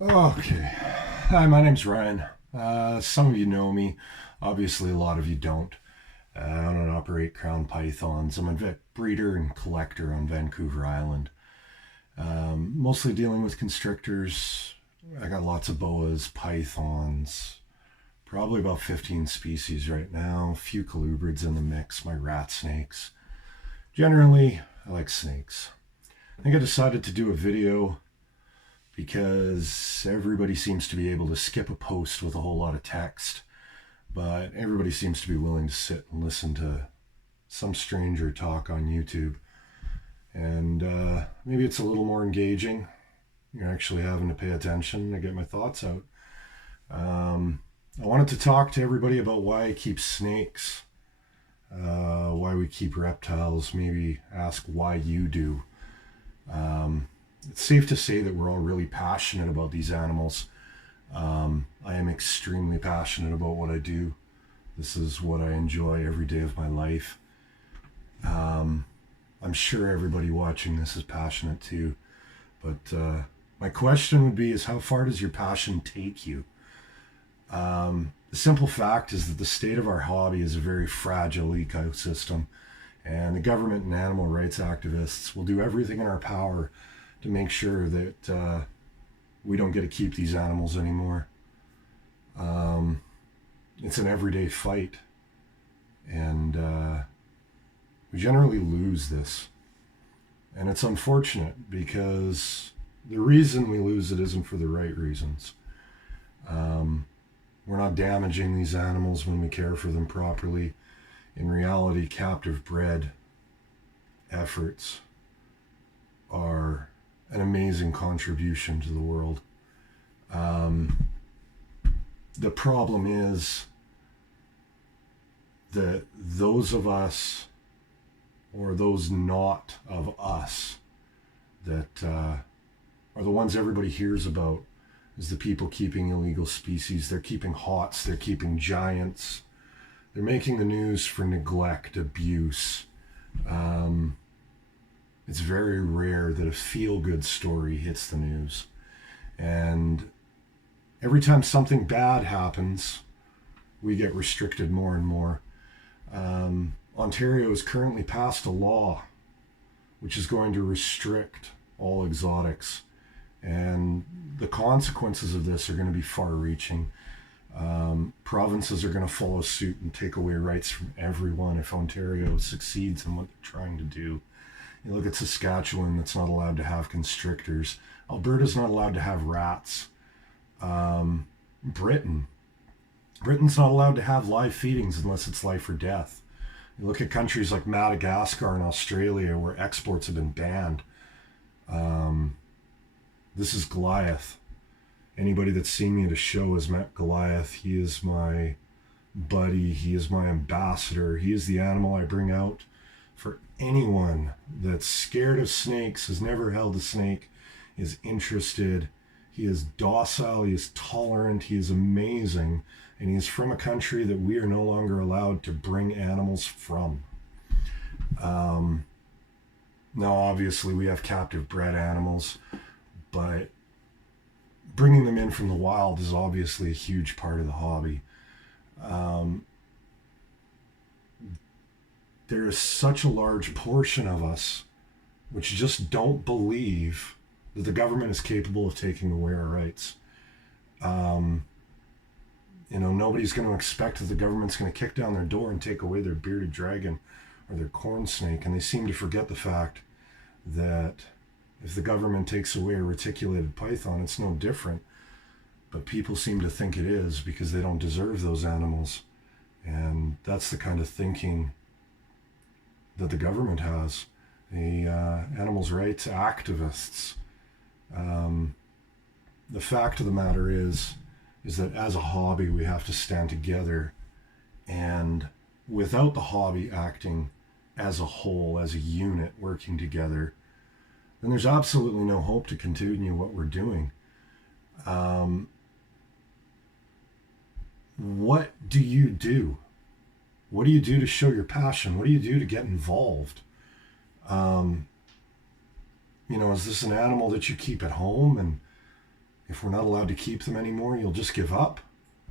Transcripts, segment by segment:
Okay. Hi, my name's Ryan. Some of you know me. Obviously, a lot of you don't. I don't operate crown pythons. I'm a vet breeder and collector on Vancouver Island. Mostly dealing with constrictors. I got lots of boas, pythons, probably about 15 species right now. A few colubrids in the mix, my rat snakes. Generally, I like snakes. I think I decided to do a video because everybody seems to be able to skip a post with a whole lot of text, but everybody seems to be willing to sit and listen to some stranger talk on YouTube. And maybe it's a little more engaging. You're actually having to pay attention to get my thoughts out. I wanted to talk to everybody about why I keep snakes, why we keep reptiles, maybe ask why you do. It's safe to say that we're all really passionate about these animals. I am extremely passionate about what I do. This is what I enjoy every day of my life. I'm sure everybody watching this is passionate too. But my question would be is how far does your passion take you? The simple fact is that the state of our hobby is a very fragile ecosystem, and the government and animal rights activists will do everything in our power to make sure that we don't get to keep these animals anymore. It's an everyday fight, and we generally lose this. And it's unfortunate because the reason we lose it isn't for the right reasons. We're not damaging these animals when we care for them properly. In reality, captive bred efforts are an amazing contribution to the world. The problem is that those of us, or those not of us, that are the ones everybody hears about, is the people keeping illegal species. They're keeping hots, they're keeping giants. They're making the news for neglect, abuse. It's very rare that a feel-good story hits the news. And every time something bad happens, we get restricted more and more. Ontario has currently passed a law which is going to restrict all exotics. And the consequences of this are going to be far-reaching. Provinces are going to follow suit and take away rights from everyone if Ontario succeeds in what they're trying to do. You look at Saskatchewan, that's not allowed to have constrictors. Alberta's not allowed to have rats. Britain. Britain's not allowed to have live feedings unless it's life or death. You look at countries like Madagascar and Australia where exports have been banned. This is Goliath. Anybody that's seen me at a show has met Goliath. He is my buddy. He is my ambassador. He is the animal I bring out for anyone that's scared of snakes, has never held a snake, is interested. He is docile. He is tolerant. He is amazing. And he is from a country that we are no longer allowed to bring animals from. Now, obviously, we have captive bred animals, but bringing them in from the wild is obviously a huge part of the hobby. There is such a large portion of us which just don't believe that the government is capable of taking away our rights. Nobody's going to expect that the government's going to kick down their door and take away their bearded dragon or their corn snake, and they seem to forget the fact that if the government takes away a reticulated python, it's no different. But people seem to think it is because they don't deserve those animals. And that's the kind of thinking that the government has. The animals' rights activists. The fact of the matter is that as a hobby, we have to stand together. And without the hobby acting as a whole, as a unit, working together, then there's absolutely no hope to continue what we're doing. What do you do? What do you do to show your passion? What do you do to get involved? Is this an animal that you keep at home and if we're not allowed to keep them anymore, you'll just give up.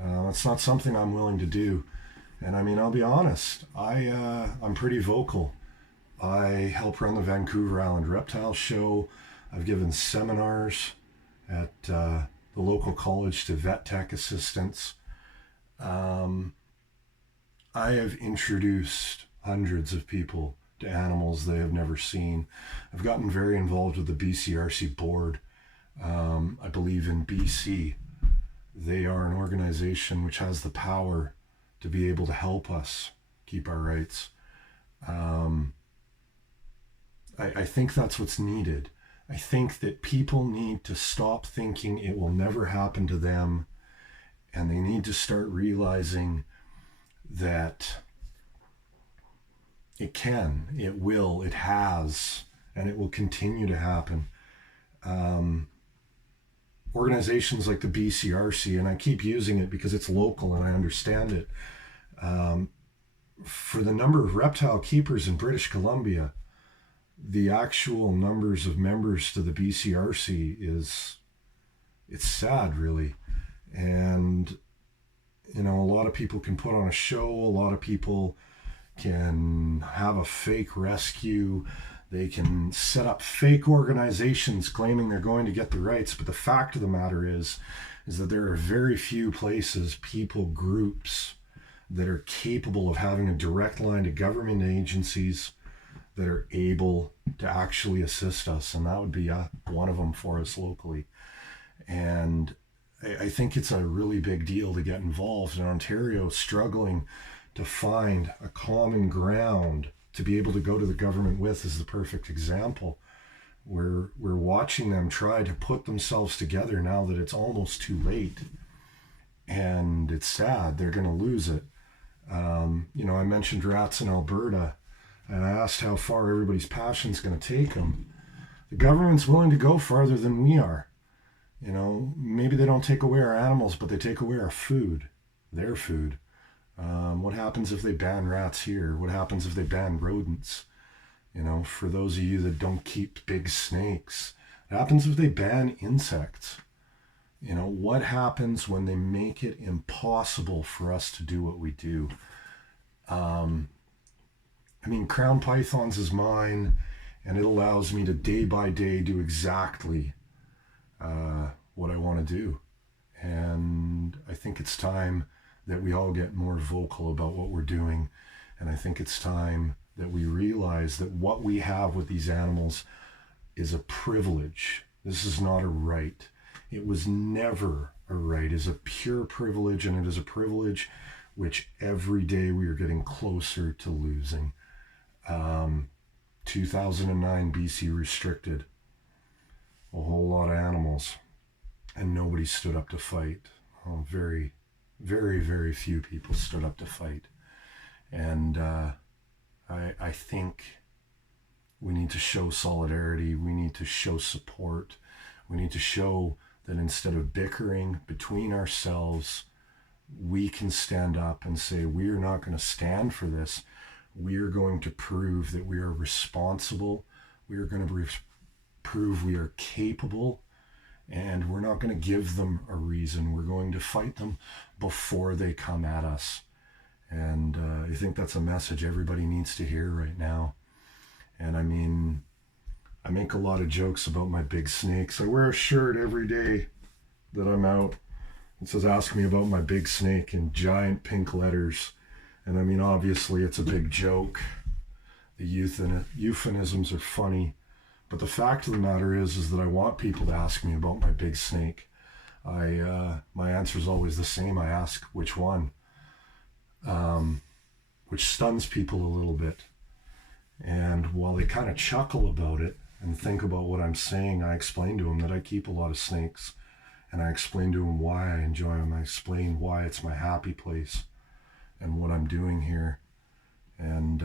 That's not something I'm willing to do. And I mean, I'll be honest, I'm pretty vocal. I help run the Vancouver Island Reptile Show. I've given seminars at the local college to vet tech assistants. I have introduced hundreds of people to animals they have never seen. I've gotten very involved with the BCRC board. I believe in BC. They are an organization which has the power to be able to help us keep our rights. I think that's what's needed. I think that people need to stop thinking it will never happen to them, and they need to start realizing that it can, it will, it has, and it will continue to happen. Organizations like the BCRC, and I keep using it because it's local and I understand it, for the number of reptile keepers in British Columbia, the actual numbers of members to the BCRC it's sad, really. And you know, a lot of people can put on a show, a lot of people can have a fake rescue, they can set up fake organizations claiming they're going to get the rights, but the fact of the matter is that there are very few places, people, groups that are capable of having a direct line to government agencies that are able to actually assist us, and that would be one of them for us locally. And I think it's a really big deal to get involved. In Ontario, struggling to find a common ground to be able to go to the government with is the perfect example. We're watching them try to put themselves together now that it's almost too late, and it's sad. They're going to lose it. You know, I mentioned rats in Alberta, and I asked how far everybody's passion's going to take them. The government's willing to go farther than we are. You know, maybe they don't take away our animals, but they take away our food, their food. What happens if they ban rats here? What happens if they ban rodents? You know, for those of you that don't keep big snakes, what happens if they ban insects? You know, what happens when they make it impossible for us to do what we do? I mean, crown pythons is mine, and it allows me to day by day do exactly what I want to do. And I think it's time that we all get more vocal about what we're doing. And I think it's time that we realize that what we have with these animals is a privilege. This is not a right. It was never a right. It is a pure privilege, and it is a privilege which every day we are getting closer to losing. 2009 BC restricted a whole lot of animals, and nobody stood up to fight. Very, very, very few people stood up to fight. And I think we need to show solidarity. We need to show support. We need to show that instead of bickering between ourselves, we can stand up and say, we are not going to stand for this. We are going to prove that we are responsible. We are going to prove we are capable, and we're not going to give them a reason. We're going to fight them before they come at us. And I think that's a message everybody needs to hear right now. And I mean, I make a lot of jokes about my big snakes. I wear a shirt every day that I'm out. It says, ask me about my big snake in giant pink letters. And I mean, obviously it's a big joke. The euphemisms are funny. But the fact of the matter is that I want people to ask me about my big snake. My answer is always the same. I ask which one, which stuns people a little bit. And while they kind of chuckle about it and think about what I'm saying, I explain to them that I keep a lot of snakes. And I explain to them why I enjoy them. I explain why it's my happy place and what I'm doing here. And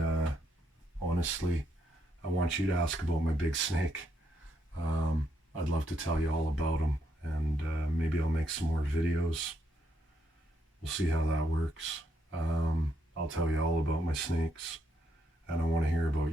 honestly, I want you to ask about my big snake. I'd love to tell you all about him, and maybe I'll make some more videos. We'll see how that works. I'll tell you all about my snakes, and I want to hear about yours.